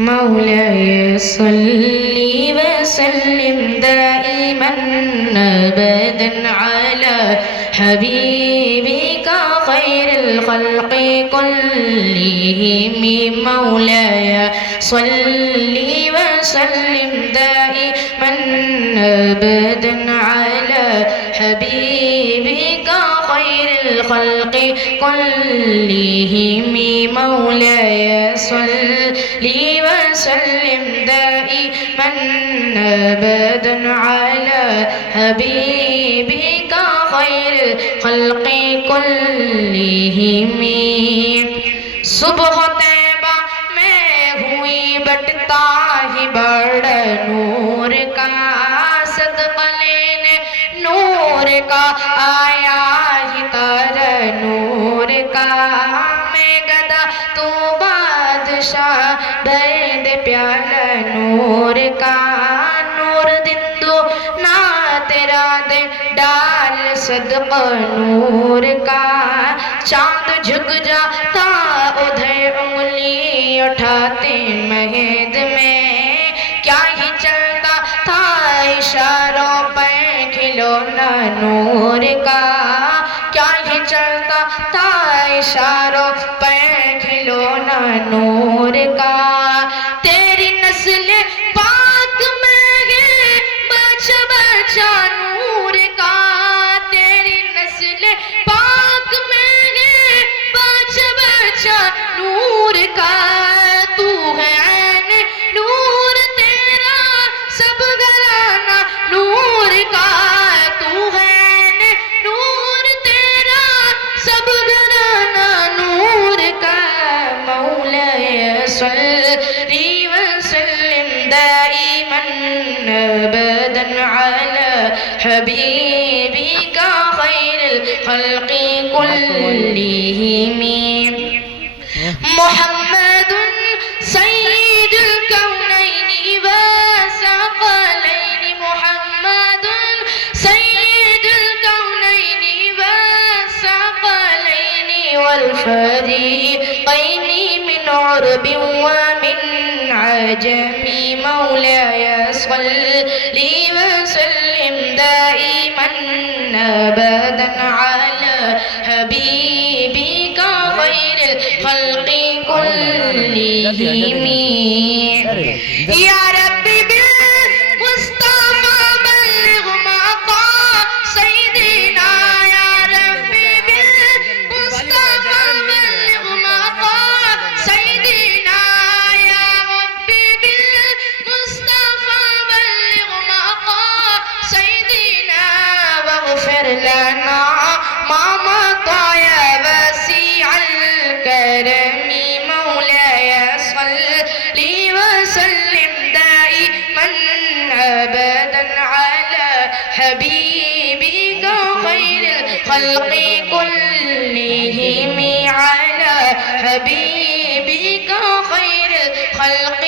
مولاي صل وسلم دائما أبدا على حبيبك خير الخلق كلهم مولاي صل وسلم دائما أبدا على حبيبك خير الخلق كلهم مولاي صل وسلم دائما أبدا على حبيبك خير الخلق كلهم सुबह तैबा में हुई बटता ही बड़ नूर का सदका लेने नूर का आया ही तर नूर का मैं गदा तू बादशाह दर्द प्याला नूर का नूर दिंदो ना तेरा दे डाल सदका नूर का चांद झुक जाता उधर उंगली उठाते महद में क्या ही चलता था इशारों पर खिलौना नूर का क्या ही चलता था इशारों पर खिलौना नूर का तेरी नस्ल पाक में है बचा बचा नूर का तेरी नस्ल पाक में है बचा बचा नूर का तू है ऐन नूर तेरा सब घराना नूर का तू है ऐन नूर तेरा सब घराना नूर का मौलाए सल्ली वसल्लिम दाइमन अबदन अला हबीबिका खैरिल खल्क़ि कुल्लिहिम मुहम्मदुन सय्यिदुल कौनैनि वसक़लैनि मुहम्मदुन सय्यिदुल कौनैनि वसक़लैनि वल फरीक़ैनि मिन उर्बि व मिन अजमि मौलाय सल्लि वसल्लिम दाइमन अबदन अला हबीबिका खैरिल खल्क़ि कुल्लिहिम या रब्बी बिल मुस्तफ़ा बल्लिग़ मक़ासिदना या रब्बी बिल मुस्तफ़ा बल्लिग़ मक़ासिदना या रब्बी बिल मुस्तफ़ा बल्लिग़ मक़ासिदना वग़फ़िर लना मा मदा या वसीअल करमी मौलाय सल्लि वसल्लिम दाइमन अबदन अला हबीबिका खैरिल खल्क़ि कुल्लिहिम अला हबीबिका खैरिल खल्क़ि